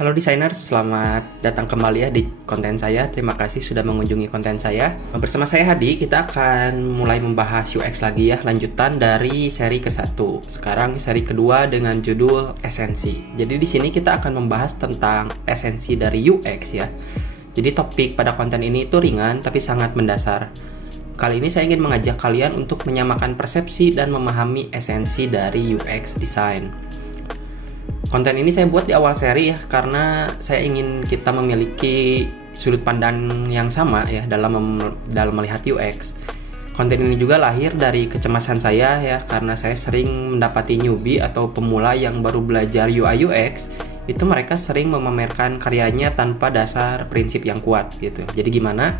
Halo desainer, selamat datang kembali ya di konten saya. Terima kasih sudah mengunjungi konten saya. Bersama saya Hadi, kita akan mulai membahas UX lagi ya, lanjutan dari seri ke-1. Sekarang seri kedua dengan judul esensi. Jadi di sini kita akan membahas tentang esensi dari UX ya. Jadi topik pada konten ini itu ringan tapi sangat mendasar. Kali ini saya ingin mengajak kalian untuk menyamakan persepsi dan memahami esensi dari UX design. Konten ini saya buat di awal seri ya, karena saya ingin kita memiliki sudut pandang yang sama ya dalam melihat UX. Konten ini juga lahir dari kecemasan saya ya, karena saya sering mendapati newbie atau pemula yang baru belajar UI UX, itu mereka sering memamerkan karyanya tanpa dasar prinsip yang kuat gitu. Jadi gimana?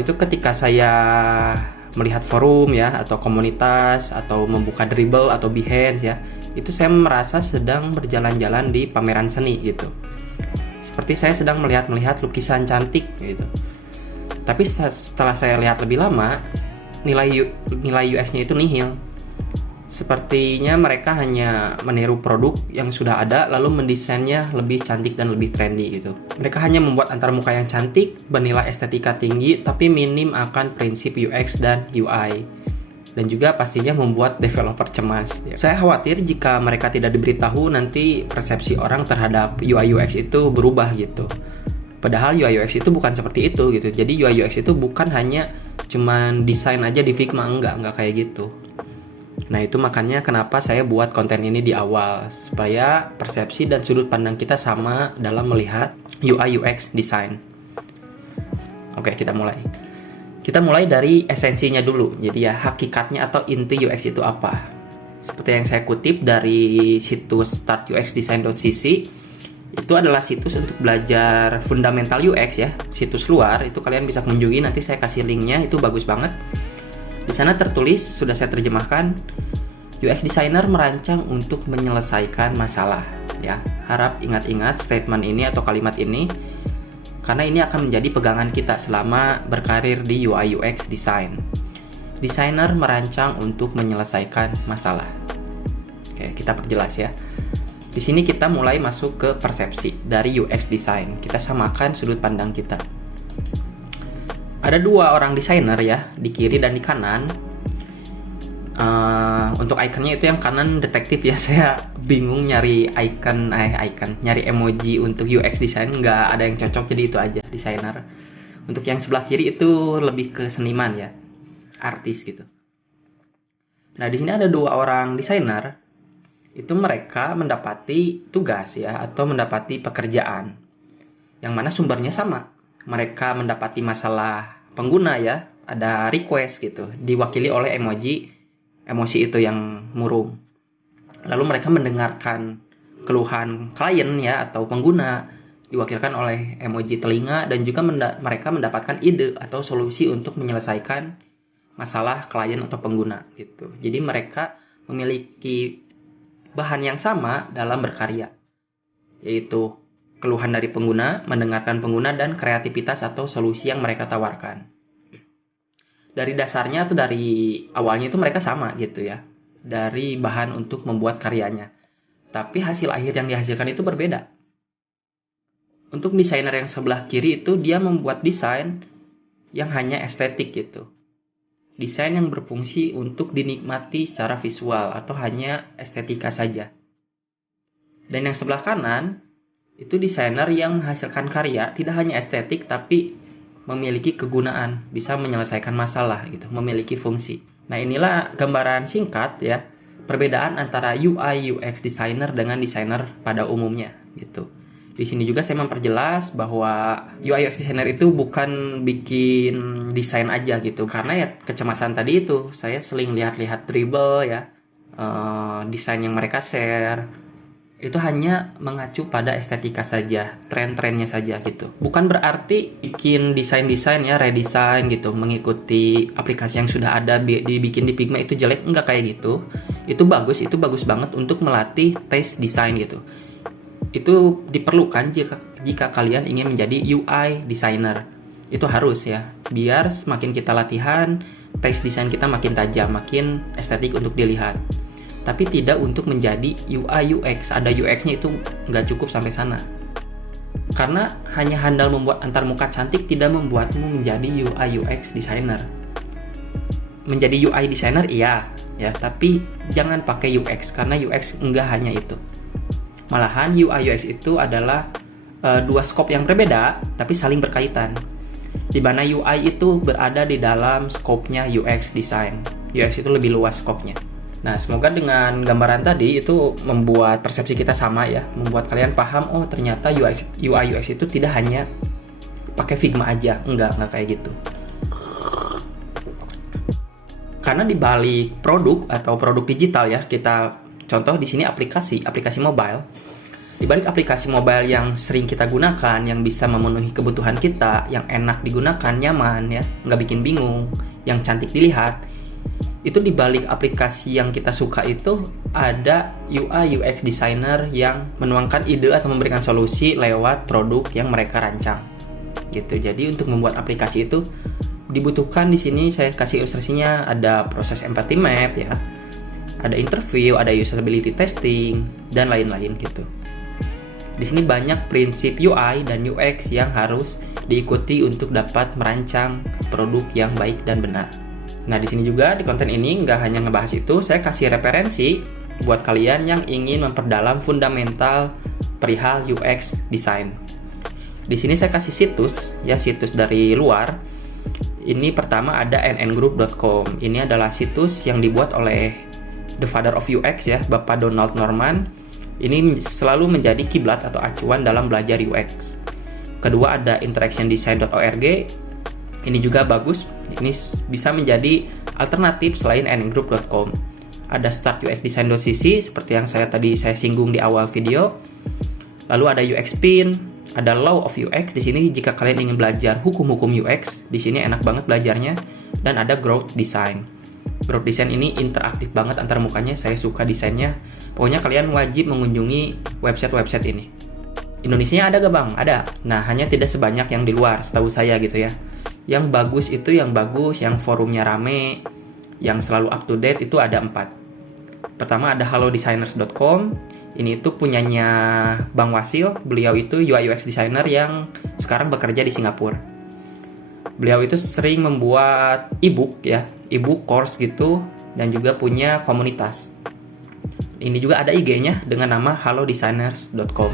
Itu ketika saya melihat forum ya, atau komunitas, atau membuka Dribbble atau Behance ya, itu saya merasa sedang berjalan-jalan di pameran seni gitu. Seperti saya sedang melihat lukisan cantik gitu. Tapi setelah saya lihat lebih lama, nilai UX-nya itu nihil. Sepertinya mereka hanya meniru produk yang sudah ada lalu mendesainnya lebih cantik dan lebih trendy gitu. Mereka hanya membuat antarmuka yang cantik, bernilai estetika tinggi, tapi minim akan prinsip UX dan UI. Dan juga pastinya membuat developer cemas. Saya khawatir jika mereka tidak diberitahu, nanti persepsi orang terhadap UI UX itu berubah gitu. Padahal UI UX itu bukan seperti itu gitu. Jadi UI UX itu bukan hanya cuman desain aja di Figma, enggak kayak gitu. Nah itu makanya kenapa saya buat konten ini di awal, supaya persepsi dan sudut pandang kita sama dalam melihat UI UX design. Oke, kita mulai. Kita mulai dari esensinya dulu. Jadi ya, hakikatnya atau inti UX itu apa? Seperti yang saya kutip dari situs startuxdesign.cc, itu adalah situs untuk belajar fundamental UX ya. Situs luar, itu kalian bisa kunjungi, nanti saya kasih linknya, itu bagus banget. Di sana tertulis, sudah saya terjemahkan, UX designer merancang untuk menyelesaikan masalah ya. Harap ingat-ingat statement ini atau kalimat ini, karena ini akan menjadi pegangan kita selama berkarir di UI UX design. Desainer merancang untuk menyelesaikan masalah. Oke, kita perjelas ya. Di sini kita mulai masuk ke persepsi dari UX design. Kita samakan sudut pandang kita. Ada dua orang desainer ya, di kiri dan di kanan. Untuk ikonnya itu yang kanan detektif ya, saya bingung nyari nyari emoji untuk UX design, nggak ada yang cocok, jadi itu aja desainer. Untuk yang sebelah kiri itu lebih ke seniman ya, artis gitu. Nah di sini ada dua orang desainer, itu mereka mendapati tugas ya, atau mendapati pekerjaan yang mana sumbernya sama. Mereka mendapati masalah pengguna ya, ada request gitu, diwakili oleh emosi itu yang murung. Lalu mereka mendengarkan keluhan klien ya, atau pengguna, diwakilkan oleh emoji telinga, dan juga mereka mendapatkan ide atau solusi untuk menyelesaikan masalah klien atau pengguna gitu. Jadi mereka memiliki bahan yang sama dalam berkarya, yaitu keluhan dari pengguna, mendengarkan pengguna, dan kreativitas atau solusi yang mereka tawarkan. Dari dasarnya atau dari awalnya itu mereka sama gitu ya, dari bahan untuk membuat karyanya. Tapi hasil akhir yang dihasilkan itu berbeda. Untuk desainer yang sebelah kiri itu dia membuat desain yang hanya estetik gitu. Desain yang berfungsi untuk dinikmati secara visual atau hanya estetika saja. Dan yang sebelah kanan itu desainer yang menghasilkan karya tidak hanya estetik tapi memiliki kegunaan, bisa menyelesaikan masalah gitu, memiliki fungsi. Nah, inilah gambaran singkat ya, perbedaan antara UI UX designer dengan desainer pada umumnya gitu. Di sini juga saya memperjelas bahwa UI UX designer itu bukan bikin desain aja gitu, karena ya kecemasan tadi itu, saya sering lihat Dribbble ya, desain yang mereka share itu hanya mengacu pada estetika saja, tren-trennya saja gitu. Bukan berarti bikin desain-desain ya, redesign gitu, mengikuti aplikasi yang sudah ada, dibikin di Figma itu jelek, enggak kayak gitu. Itu bagus banget untuk melatih taste design gitu. Itu diperlukan jika kalian ingin menjadi UI designer. Itu harus ya, biar semakin kita latihan, taste design kita makin tajam, makin estetik untuk dilihat. tapi tidak untuk menjadi UI UX. Ada UX-nya itu nggak cukup sampai sana. Karena hanya handal membuat antarmuka cantik tidak membuatmu menjadi UI UX designer. Menjadi UI designer iya, ya, tapi jangan pakai UX karena UX nggak hanya itu. Malahan UI UX itu adalah dua skop yang berbeda tapi saling berkaitan. Di mana UI itu berada di dalam skopnya UX design. UX itu lebih luas skopnya. Nah, semoga dengan gambaran tadi itu membuat persepsi kita sama ya, membuat kalian paham, oh ternyata UI UX itu tidak hanya pakai Figma aja, enggak kayak gitu. Karena di balik produk atau produk digital ya, kita contoh di sini aplikasi mobile. Di balik aplikasi mobile yang sering kita gunakan, yang bisa memenuhi kebutuhan kita, yang enak digunakan, nyaman ya, nggak bikin bingung, yang cantik dilihat, itu di balik aplikasi yang kita suka itu ada UI UX designer yang menuangkan ide atau memberikan solusi lewat produk yang mereka rancang. Gitu. Jadi untuk membuat aplikasi itu dibutuhkan di sini saya kasih ilustrasinya ada proses empathy map ya, ada interview, ada usability testing dan lain-lain gitu. Di sini banyak prinsip UI dan UX yang harus diikuti untuk dapat merancang produk yang baik dan benar. Nah, di sini juga di konten ini nggak hanya ngebahas itu, saya kasih referensi buat kalian yang ingin memperdalam fundamental perihal UX design. Di sini saya kasih situs dari luar. Ini pertama ada nngroup.com. Ini adalah situs yang dibuat oleh the father of UX ya, Bapak Donald Norman. Ini selalu menjadi kiblat atau acuan dalam belajar UX. Kedua ada interactiondesign.org. Ini juga bagus. Ini bisa menjadi alternatif selain nngroup.com. Ada startuxdesign.cc seperti yang saya singgung di awal video. Lalu ada UXpin, ada Law of UX. Di sini jika kalian ingin belajar hukum-hukum UX, di sini enak banget belajarnya. Dan ada Growth Design. Growth Design ini interaktif banget antar mukanya, saya suka desainnya. Pokoknya kalian wajib mengunjungi website ini. Indonesia ada gak bang? Ada. Nah, hanya tidak sebanyak yang di luar, setahu saya gitu ya. Yang bagus itu yang bagus, yang forumnya rame, yang selalu up to date itu ada 4. Pertama ada hallodesigners.com. Ini itu punyanya Bang Wasil. Beliau itu UI UX designer yang sekarang bekerja di Singapura. Beliau itu sering membuat e-book ya, e-book course gitu, dan juga punya komunitas. Ini juga ada IG-nya dengan nama hallodesigners.com.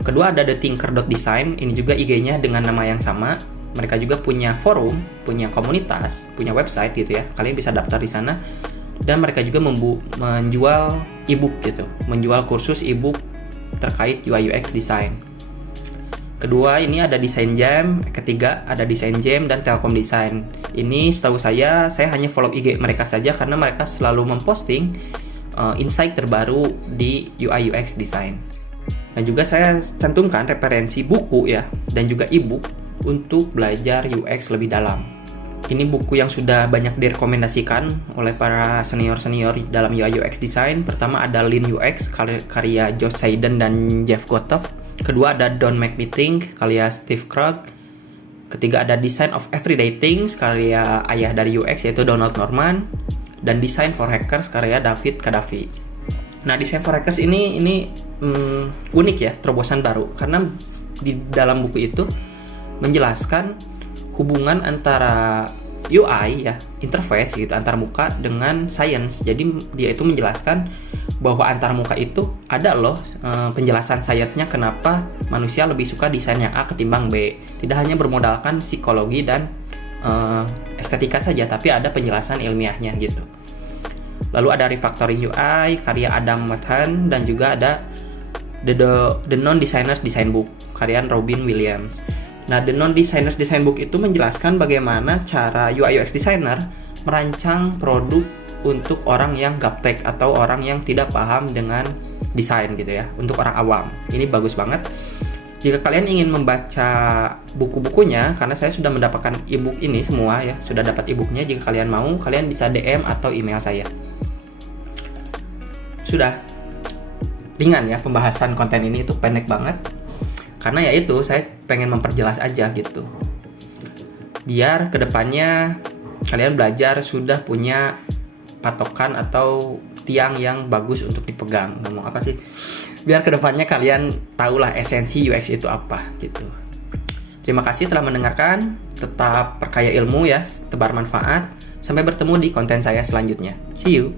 Kedua ada thethinker.design, ini juga IG-nya dengan nama yang sama. Mereka juga punya forum, punya komunitas, punya website gitu ya. Kalian bisa daftar di sana. Dan mereka juga menjual e-book gitu, menjual kursus e-book terkait UI UX design. Kedua ini ada Design Jam, ketiga ada Design Jam dan Telkom Design. Ini setahu saya hanya follow IG mereka saja karena mereka selalu memposting insight terbaru di UI UX design. Dan juga saya cantumkan referensi buku ya dan juga e-book untuk belajar UX lebih dalam. Ini buku yang sudah banyak direkomendasikan oleh para senior-senior dalam UI UX design. Pertama ada Lean UX karya Josh Seiden dan Jeff Gottov. Kedua ada Don't Make Me Think karya Steve Krug. Ketiga ada Design of Everyday Things karya ayah dari UX yaitu Donald Norman. Dan Design for Hackers karya David Kaddafi. Nah, Design for Hackers ini unik ya, terobosan baru karena di dalam buku itu menjelaskan hubungan antara UI ya, interface gitu antar muka dengan science. Jadi dia itu menjelaskan bahwa antar muka itu ada loh penjelasan sainsnya kenapa manusia lebih suka desain yang A ketimbang B. Tidak hanya bermodalkan psikologi dan estetika saja, tapi ada penjelasan ilmiahnya gitu. Lalu ada Refactoring UI karya Adam Mathan dan juga ada The Non-Designers Design Book karya Robin Williams. Nah, The Non-Designers Design Book itu menjelaskan bagaimana cara UI UX designer merancang produk untuk orang yang gaptek atau orang yang tidak paham dengan desain gitu ya, untuk orang awam. Ini bagus banget. Jika kalian ingin membaca buku-bukunya, karena saya sudah mendapatkan e-book ini semua ya, sudah dapat e-booknya. Jika kalian mau, kalian bisa DM atau email saya. Sudah ringan ya pembahasan konten ini, itu pendek banget. Karena ya itu, saya pengen memperjelas aja gitu. Biar kedepannya kalian belajar sudah punya patokan atau tiang yang bagus untuk dipegang. Ngomong apa sih? Biar kedepannya kalian tahulah esensi UX itu apa gitu. Terima kasih telah mendengarkan. Tetap perkaya ilmu ya, tebar manfaat. Sampai bertemu di konten saya selanjutnya. See you.